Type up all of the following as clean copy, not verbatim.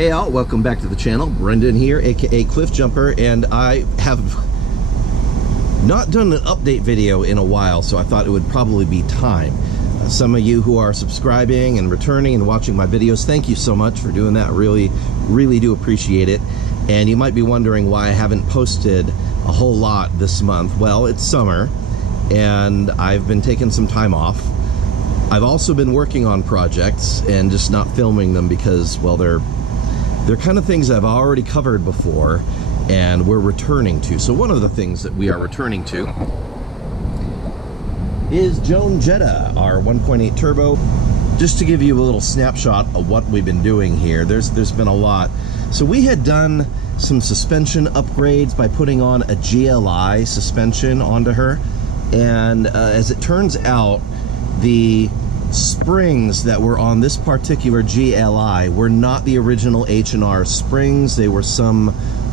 Hey all, welcome back to the channel. Brendan here, aka Cliffjumper, and I have not done an update video in a while, so I thought it would probably be time. Some of you who are subscribing and returning and watching my videos, thank you so much for doing that. Really do appreciate it. And you might be wondering why I haven't posted a whole lot this month. Well, it's summer and I've been taking some time off. I've also been working on projects and just not filming them because, well, they're kind of things I've already covered before and we're returning to. So one of the things that we are returning to is Jetta, our 1.8 turbo. Just to give you a little snapshot of what we've been doing here, there's been a lot. So we had done some suspension upgrades by putting on a GLI suspension onto her, and as it turns out, the springs that were on this particular GLI were not the original H&R springs. They were some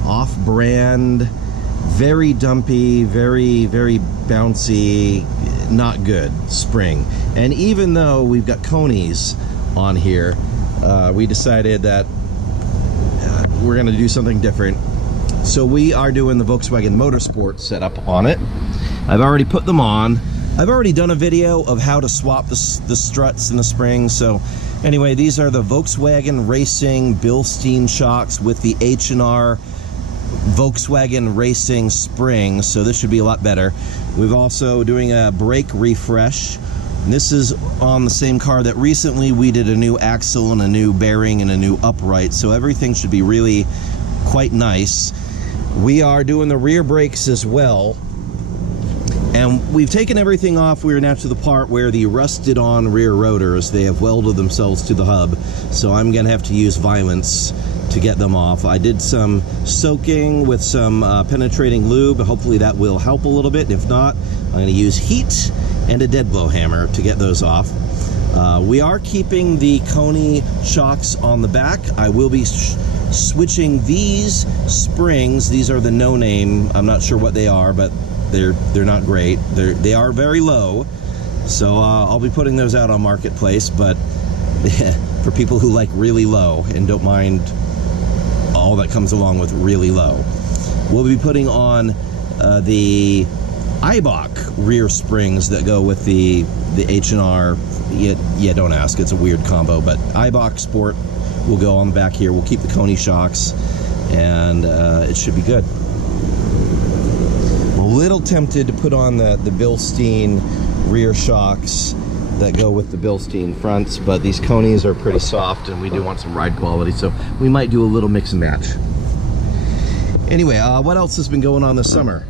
off-brand, very dumpy, very bouncy, not good spring. And even though we've got conies on here, we decided that we're going to do something different. So we are doing the Volkswagen Motorsport Setup on it. I've already put them on. I've already done a video of how to swap the struts and the springs. So anyway, these are the Volkswagen Racing Bilstein shocks with the H&R Volkswagen Racing springs. So this should be a lot better. We've also doing a brake refresh. And this is on the same car that recently we did a new axle and a new bearing and a new upright. So everything should be really quite nice. We are doing the rear brakes as well. And we've taken everything off. We're now to the part where the rusted on rear rotors, they have welded themselves to the hub. So I'm gonna have to use violence to get them off. I did some soaking with some penetrating lube. Hopefully that will help a little bit. If not, I'm gonna use heat and a dead blow hammer to get those off. We are keeping the Coney shocks on the back. I will be switching these springs. These are the no-name. I'm not sure what they are, but they're not great. They are very low, so I'll be putting those out on Marketplace. But for people who like really low and don't mind all that comes along with really low, we'll be putting on the Eibach rear springs that go with the H&R. Yeah, don't ask. It's a weird combo, but Eibach Sport will go on the back here. We'll keep the Coney shocks, and it should be good. A little tempted to put on the Bilstein rear shocks that go with the Bilstein fronts, but these Conies are pretty soft and we do want some ride quality, so we might do a little mix and match. Anyway, what else has been going on this summer?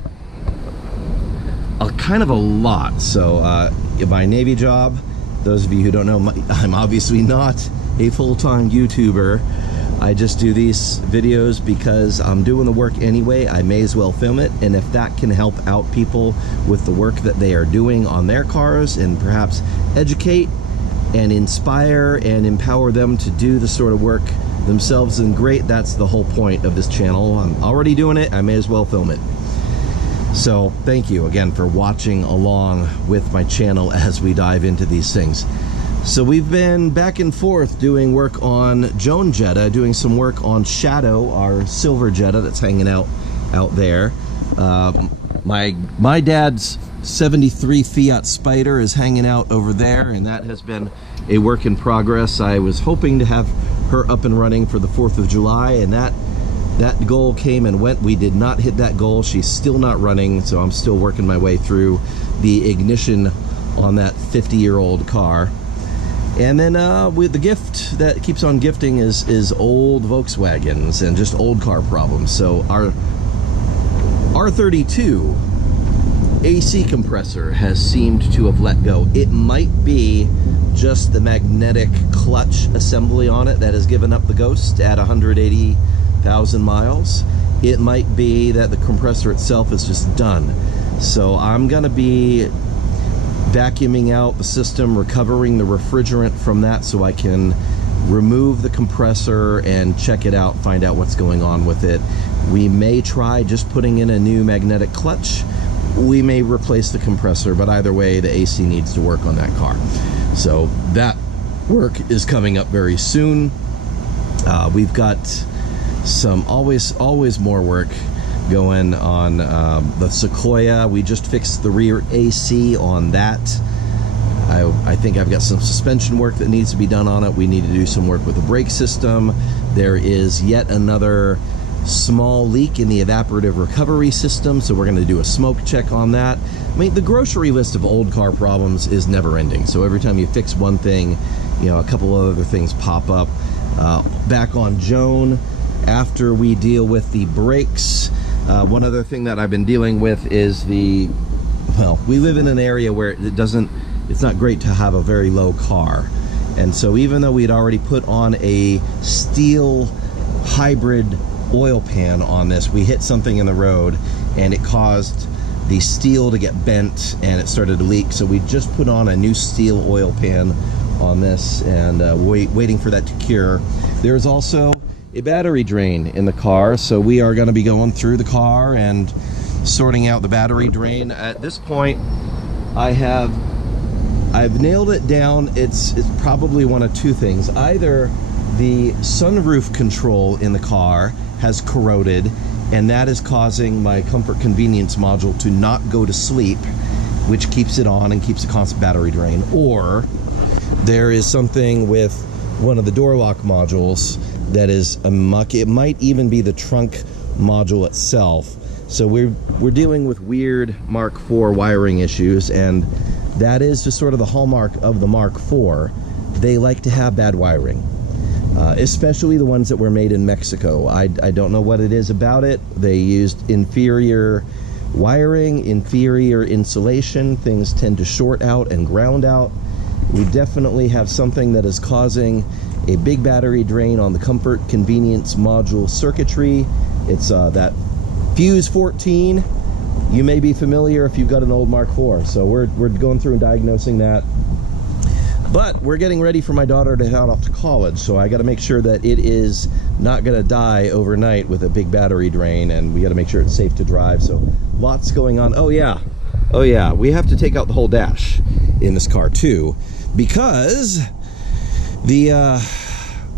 Kind of a lot. So my Navy job, those of you who don't know, I'm obviously not a full-time YouTuber. I just do these videos because I'm doing the work anyway. I may as well film it, and if that can help out people with the work that they are doing on their cars and perhaps educate and inspire and empower them to do the sort of work themselves, then great. That's the whole point of this channel. I'm already doing it. I may as well film it. So thank you again for watching along with my channel as we dive into these things. So we've been back and forth doing work on Jetta, doing some work on Shadow, our silver Jetta that's hanging out there. My dad's 73 Fiat Spider is hanging out over there, and that has been a work in progress. I was hoping to have her up and running for the 4th of July, and that goal came and went. We did not hit that goal. She's still not running, so I'm still working my way through the ignition on that 50-year-old car. And then with the gift that keeps on gifting is old Volkswagens and just old car problems. So our R32 AC compressor has seemed to have let go. It might be just the magnetic clutch assembly on it that has given up the ghost at 180,000 miles. It might be that the compressor itself is just done. So I'm gonna be vacuuming out the system, recovering the refrigerant from that so I can remove the compressor and check it out, find out what's going on with it. We may try just putting in a new magnetic clutch. We may replace the compressor, but either way, the AC needs to work on that car. So that work is coming up very soon. We've got some always more work going on the Sequoia. We just fixed the rear AC on that. I think I've got some suspension work that needs to be done on it. We need to do some work with the brake system. There is yet another small leak in the evaporative recovery system, so we're going to do a smoke check on that. I mean, the grocery list of old car problems is never ending, so every time you fix one thing, you know, a couple of other things pop up. Back on Joan, after we deal with the brakes, one other thing that I've been dealing with is we live in an area where it's not great to have a very low car, and so even though we had already put on a steel hybrid oil pan on this, we hit something in the road and it caused the steel to get bent and it started to leak. So we just put on a new steel oil pan on this, and waiting for that to cure. There's also a battery drain in the car, so we are going to be going through the car and sorting out the battery drain. At this point, I've nailed it down. It's probably one of two things. Either the sunroof control in the car has corroded, and that is causing my comfort convenience module to not go to sleep, which keeps it on and keeps a constant battery drain. Or there is something with one of the door lock modules that is a muck. It might even be the trunk module itself. So we're dealing with weird Mark IV wiring issues, and that is just sort of the hallmark of the Mark IV. They like to have bad wiring. Especially the ones that were made in Mexico. I don't know what it is about it. They used inferior wiring, inferior insulation. Things tend to short out and ground out. We definitely have something that is causing a big battery drain on the comfort convenience module circuitry. It's that fuse 14. You may be familiar if you've got an old Mark IV. So we're going through and diagnosing that. But we're getting ready for my daughter to head off to college, so I got to make sure that it is not going to die overnight with a big battery drain, and we got to make sure it's safe to drive. So lots going on. Oh yeah, we have to take out the whole dash in this car too, because the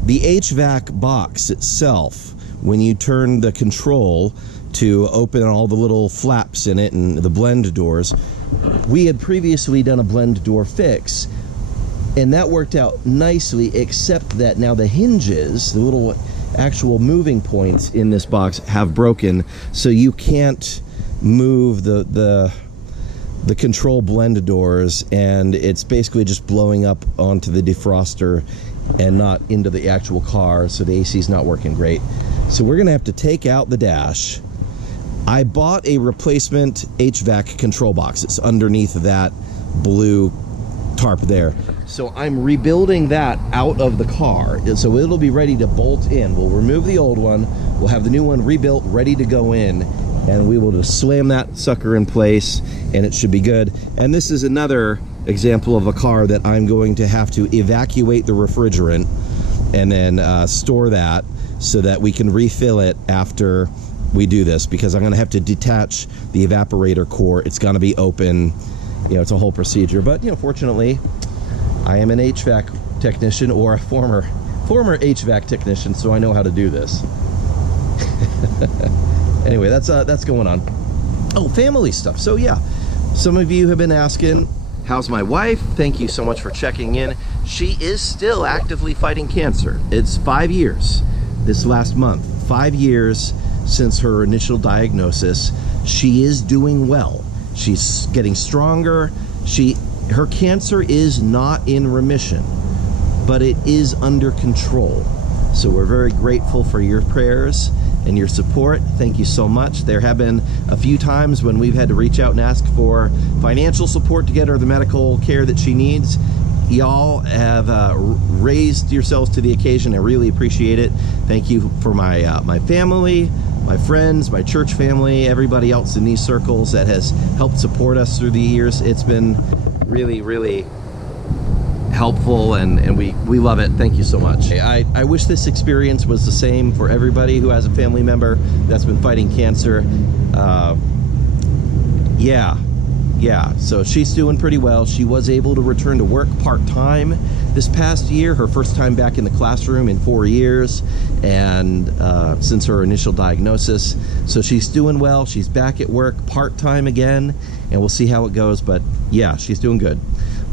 HVAC box itself, when you turn the control to open all the little flaps in it and the blend doors, we had previously done a blend door fix, and that worked out nicely, except that now the hinges, the little actual moving points in this box, have broken, so you can't move the control blend doors, and it's basically just blowing up onto the defroster and not into the actual car, so the AC is not working great. So we're gonna have to take out the dash. I bought a replacement HVAC control box. It's underneath that blue tarp there. So I'm rebuilding that out of the car, so it'll be ready to bolt in. We'll remove the old one, we'll have the new one rebuilt, ready to go in, and we will just slam that sucker in place, and it should be good. And this is another example of a car that I'm going to have to evacuate the refrigerant and then store that so that we can refill it after we do this, because I'm going to have to detach the evaporator core. It's going to be open. You know, it's a whole procedure, but you know, fortunately, I am an HVAC technician, or a former HVAC technician, so I know how to do this. Anyway, that's going on. Oh, family stuff. So yeah, some of you have been asking, how's my wife? Thank you so much for checking in. She is still actively fighting cancer. It's 5 years this last month. 5 years since her initial diagnosis. She is doing well. She's getting stronger. Her cancer is not in remission, but it is under control. So we're very grateful for your prayers and your support. Thank you so much. There have been a few times when we've had to reach out and ask for financial support to get her the medical care that she needs. Y'all have raised yourselves to the occasion. I really appreciate it. Thank you for my family, my friends, my church family, everybody else in these circles that has helped support us through the years. It's been really, really helpful, and we love it. Thank you so much. I wish this experience was the same for everybody who has a family member that's been fighting cancer. Yeah, yeah, so she's doing pretty well. She was able to return to work part-time this past year, her first time back in the classroom in 4 years, and since her initial diagnosis. So she's doing well. She's back at work part-time again, and we'll see how it goes, but yeah, she's doing good.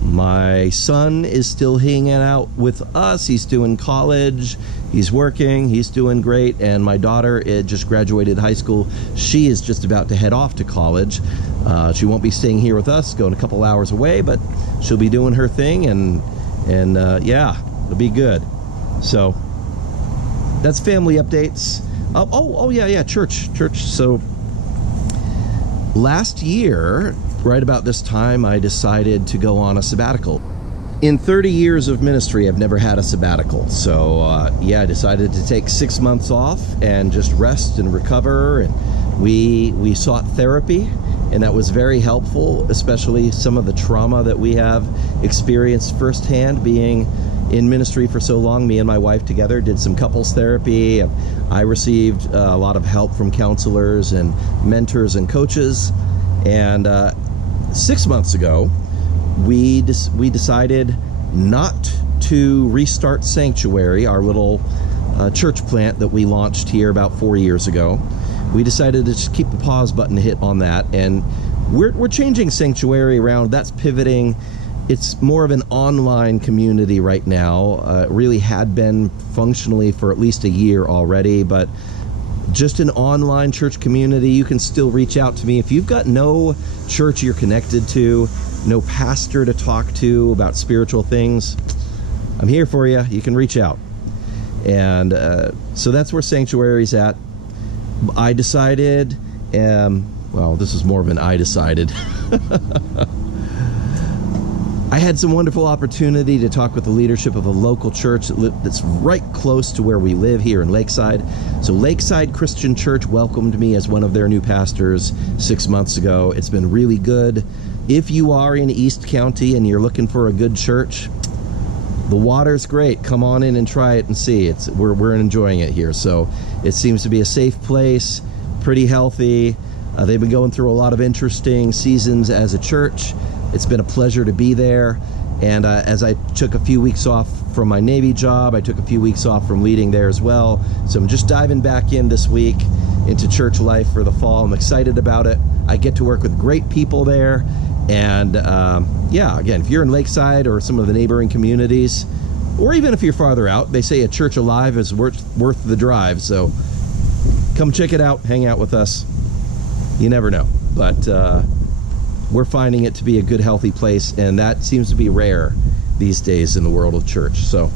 My son is still hanging out with us. He's doing college, he's working, he's doing great, and my daughter just graduated high school. She is just about to head off to college. She won't be staying here with us, going a couple hours away, but she'll be doing her thing, and yeah, it'll be good. So that's family updates. Oh yeah, church. So last year, right about this time, I decided to go on a sabbatical. In 30 years of ministry, I've never had a sabbatical. So yeah, I decided to take 6 months off and just rest and recover. And we sought therapy, and that was very helpful, especially some of the trauma that we have experienced firsthand being in ministry for so long. Me and my wife together did some couples therapy. I received a lot of help from counselors and mentors and coaches. And 6 months ago, we decided not to restart Sanctuary, our little church plant that we launched here about 4 years ago. We decided to just keep the pause button hit on that, and we're changing Sanctuary around. That's pivoting. It's more of an online community right now. It really had been functionally for at least a year already, but just an online church community. You can still reach out to me if you've got no church you're connected to, no pastor to talk to about spiritual things. I'm here for you. You can reach out. And so that's where Sanctuary's at. I decided, well, this is more of an I decided. I had some wonderful opportunity to talk with the leadership of a local church that's right close to where we live here in Lakeside. So Lakeside Christian Church welcomed me as one of their new pastors 6 months ago. It's been really good. If you are in East County and you're looking for a good church, the water's great. Come on in and try it and see. We're enjoying it here. So it seems to be a safe place, pretty healthy. They've been going through a lot of interesting seasons as a church. It's been a pleasure to be there. And as I took a few weeks off from my Navy job, I took a few weeks off from leading there as well. So I'm just diving back in this week into church life for the fall. I'm excited about it. I get to work with great people there. And yeah, again, if you're in Lakeside or some of the neighboring communities, or even if you're farther out, they say a church alive is worth the drive. So come check it out, hang out with us. You never know. But we're finding it to be a good, healthy place, and that seems to be rare these days in the world of church. So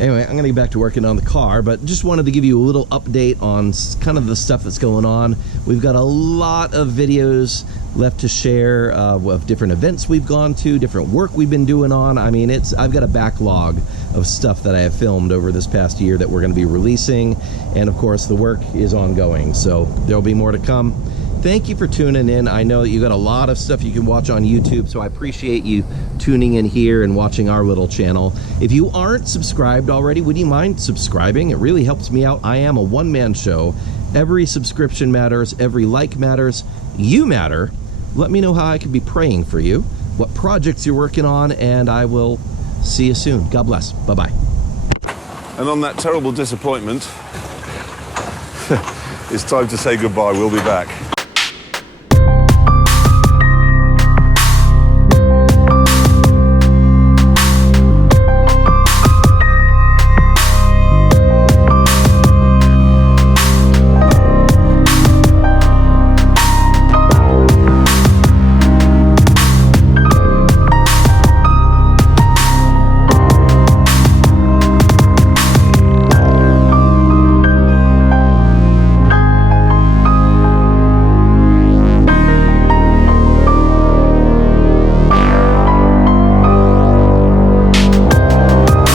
anyway, I'm going to get back to working on the car, but just wanted to give you a little update on kind of the stuff that's going on. We've got a lot of videos left to share of different events we've gone to, different work we've been doing on. I mean, I've got a backlog of stuff that I have filmed over this past year that we're going to be releasing, and of course the work is ongoing, so there'll be more to come. Thank you for tuning in. I know that you got a lot of stuff you can watch on YouTube, so I appreciate you tuning in here and watching our little channel. If you aren't subscribed already, would you mind subscribing? It really helps me out. I am a one-man show. Every subscription matters. Every like matters. You matter. Let me know how I can be praying for you, what projects you're working on, and I will see you soon. God bless. Bye-bye. And on that terrible disappointment, it's time to say goodbye. We'll be back.